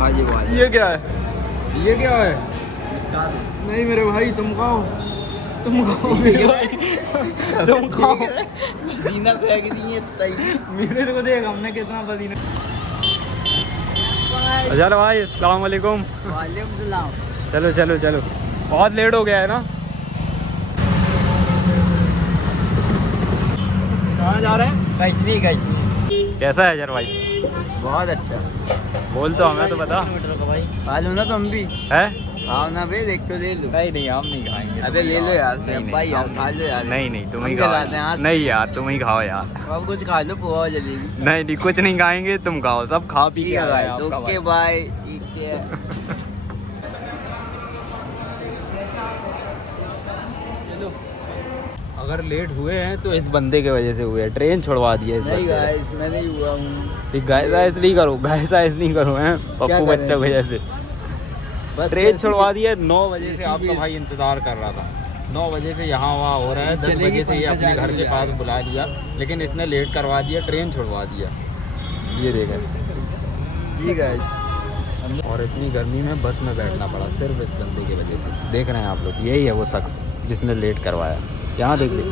भाजी भाजी। ये क्या है? ये क्या है? नहीं मेरे भाई तुम खाओ, तुम खाओ मेरे भाई, तुम खाओ। पसीना फेंक दिए मेरे को देख हमने कितना पसीना। अजहर भाई अस्सलाम वालेकुम। वालेकुम सलाम। चलो चलो चलो, बहुत लेट हो गया है ना। कहाँ जा रहे हैं? कैसनी कैसनी। कैसा है अजहर भाई? बहुत अच्छा। बोल तो हमें तो बता। किलोमीटर का भाई। खा लो ना तुम भी। है? खाओ ना भाई, देख तो ले लो। नहीं नहीं हम नहीं खाएंगे। अबे ले लो यार नहीं, नहीं, भाई, यार हम खा लो यार। नहीं नहीं तुम ही हम खाओ। खिलाते हैं आज। नहीं यार तुम ही खाओ यार। अब कुछ खा लो, पोहा जलेबी। नहीं नहीं कुछ नहीं खाएंगे, तुम खाओ, सब खा पी के ठीक है आए हैं गाइस, आपका ओके भाई। बाय, ठीक है। चलो। अगर लेट हुए हैं तो इस बंदे की वजह से हुए हैं, ट्रेन छुड़वा दी है इस नहीं बंदे ने। गाइस मैं नहीं हुआ हूँ। ठीक गाइस नहीं करो, गाइस नहीं करो हैं पप्पू करें? बच्चा की वजह से। बस ट्रेन छुड़वा दी है 9 बजे से, इसी आपका बीच- भाई इंतजार कर रहा था। 9 बजे से यहाँ वहाँ हो रहा है, 10 चलेगी बजे से ये पंकज अपने घर आगे के पास बुला लिया, लेकिन इसने लेट करवा दिया, ट्रेन छुड़वा दिया। ये देखें। जी गाइस। और इतनी गर्मी में बस में बैठना पड़ा सिर्फ इस बंदे की वजह से। देख रहे हैं आप लोग, यही है वो शख्स जिसने लेट करवाया। यहाँ देख ले,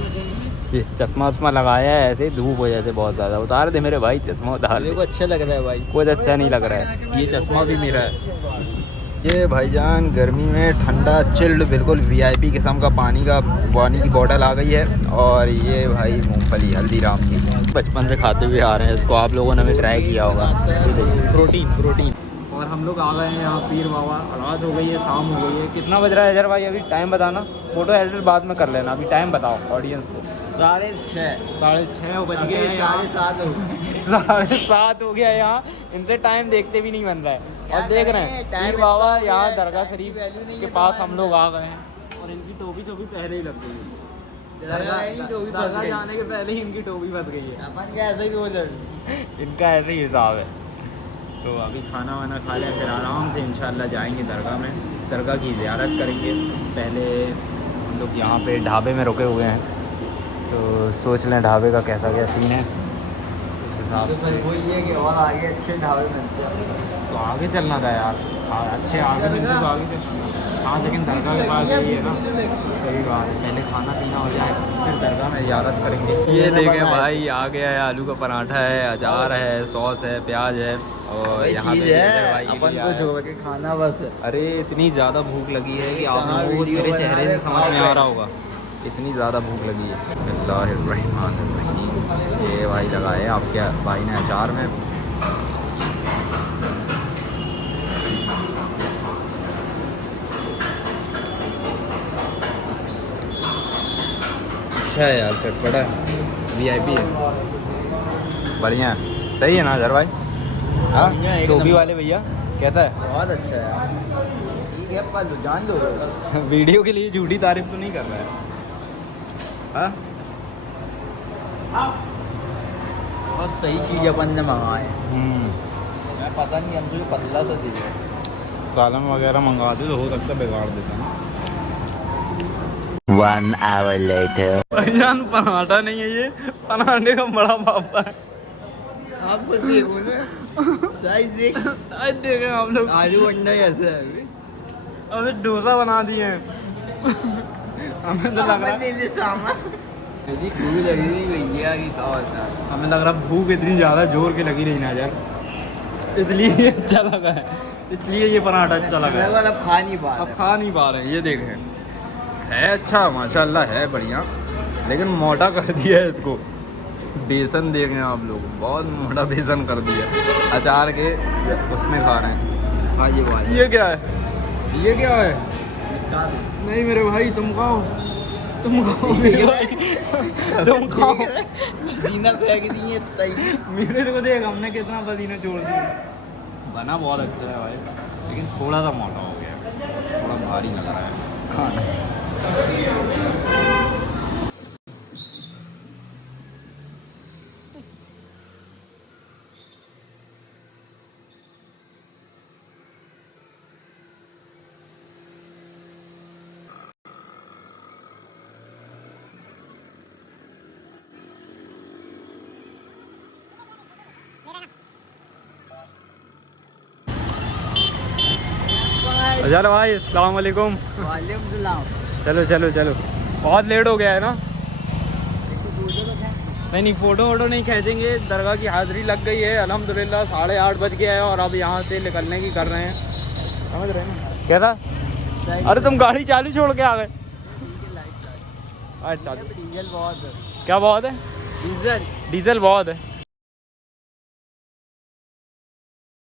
ये चश्मा वश्मा लगाया है, ऐसे धूप हो जाते बहुत ज़्यादा। उतार दे मेरे भाई चश्मा, उतार मेरे दे। को अच्छा लग रहा है भाई। कुछ अच्छा नहीं लग रहा है, ये चश्मा भी मेरा है। ये भाईजान गर्मी में ठंडा चिल्ड बिल्कुल वीआईपी किस्म का पानी की बॉटल आ गई है। और ये भाई मूंगफली हल्दीराम की, बचपन से खाते हुए आ रहे हैं इसको, आप लोगों ने भी ट्राई किया होगा। Protein protein. और हम लोग आ गए हैं यहाँ पीर बाबा। रात हो गई है, शाम हो गई है। कितना बज रहा है अजहर भाई अभी? टाइम बताना, फोटो एडिट बाद में कर लेना, अभी टाइम बताओ ऑडियंस को। 6:30। 6:30 बज गए हैं। 7:30 हो गए। 7:30 हो गया यहाँ। इनसे टाइम देखते भी नहीं बन रहा है। क्या और देख रहे करें, हैं टाइम पीर बाबा इतना हो गया यहाँ है, दरगाह टाइम की शरीफ वैल्यू नहीं के है पास तुम्हारे हम लोग अंदर। आ गए हैं। और इनकी टोपी पहले ही लग गई है। दरगाह ही टोपी फंस दरगाह गई। जाने के पहले ही इनकी टोपी फंस गई है। अपन क्या ऐसे ही बोल रहे। इनका ऐसे ही हिसाब है। तो अभी खाना वाना खा लें, फिर आराम से इंशाल्लाह जाएंगे दरगाह में, दरगाह की ज़ियारत करेंगे। पहले हम लोग यहाँ पे ढाबे में रुके हुए हैं, तो सोच लें ढाबे का कैसा क्या सीन है उस हिसाब तो से। वो ये कि और आगे अच्छे ढाबे मिलते हैं। तो आगे चलना था यार। हाँ अच्छे आगे मिलते तो आगे चलना था। हाँ लेकिन दरगाह के पास यही है ना, सही बात है। पहले खाना पीना हो जाए, फिर दरगाह में ज़ियारत करेंगे। ये देखें भाई, आ गया है आलू का पराठा है, अचार है, सॉस है, प्याज है। और वही यहाँ चीज़ पे है, इधर भाई अपन लिया को है। छोड़ के खाना बस है। अरे इतनी ज़्यादा भूख लगी है कि आप कहाँ लोगों को वीडियो मेरे बना चेहरे रहे, से समझ में आ रहा होगा, इतनी ज़्यादा भूख लगी है। बिस्मिल्लाहिर्रहमानिर्रहीम। ये भाई लगाए आपके भाई ने अचार में। अच्छा है यार, चटपटा है, वीआईपी है, बढ़िया है। सही है ना अजहर भाई? हाँ बढ़िया है, एक टोपी नंबर। वाले भैया कैसा है? बहुत अच्छा है यार। ठीक है, पर जान लो। वीडियो के लिए झूठी तारीफ तो नहीं कर रहा है? हाँ बहुत सही चीज़ अपन ने मंगाए है। मैं पता नहीं, हमको ये पतला सा दिख रहा है। सालन वगैरह मंगा दे तो हो सकता है बिगाड़ देता ना। 1 hour later. भाईजान पराठा नहीं है ये, पराठे का बड़ा पापा है। आपको देखो ना, साइज देख। शायद देखें आप लोग। आलू अंडा ऐसा है। अबे डोसा बना दिए हैं। हमें तो लग रहा है, सामान यदि भूख लगी थी भैया की क्या होता है। हमें लग रहा है भूख इतनी ज़्यादा जोर की लगी नहीं ना यार, इसलिए ये अच्छा लगा है, इसलिए ये पराठा अच्छा लगा है। अब खा नहीं पा अब रहे। खा नहीं पा रहे हैं। ये देखें, है अच्छा माशाल्लाह, है बढ़िया, लेकिन मोटा कर दिया है इसको। बेसन देखें आप लोग, बहुत मोटा बेसन कर दिया अचार के उसमें खा रहे हैं। भाजी भाजी। ये क्या है? ये क्या है? नहीं मेरे भाई तुम खाओ, तुम खाओ मेरे भाई, तुम खाओ। पसीना फेंक दिए मेरे को देख हमने कितना पसीना छोड़ दिया। बना बहुत अच्छा है भाई, लेकिन थोड़ा सा मोटा हो गया, थोड़ा भारी लग रहा है खाना। चलो भाई अस्सलाम वालेकुम। वालेकुम सलाम। चलो चलो चलो, बहुत लेट हो गया है ना। नहीं फ़ोटो वोटो नहीं खींचेंगे, दरगाह की हाज़िरी लग गई है अल्हम्दुलिल्लाह। 8:30 बज गया है और अब यहाँ से निकलने की कर रहे हैं, समझ रहे हैं ना। क्या था? अरे तुम गाड़ी चालू छोड़ के आ गए। अच्छा डीजल बहुत है। क्या बहुत है? डीजल डीजल बहुत है।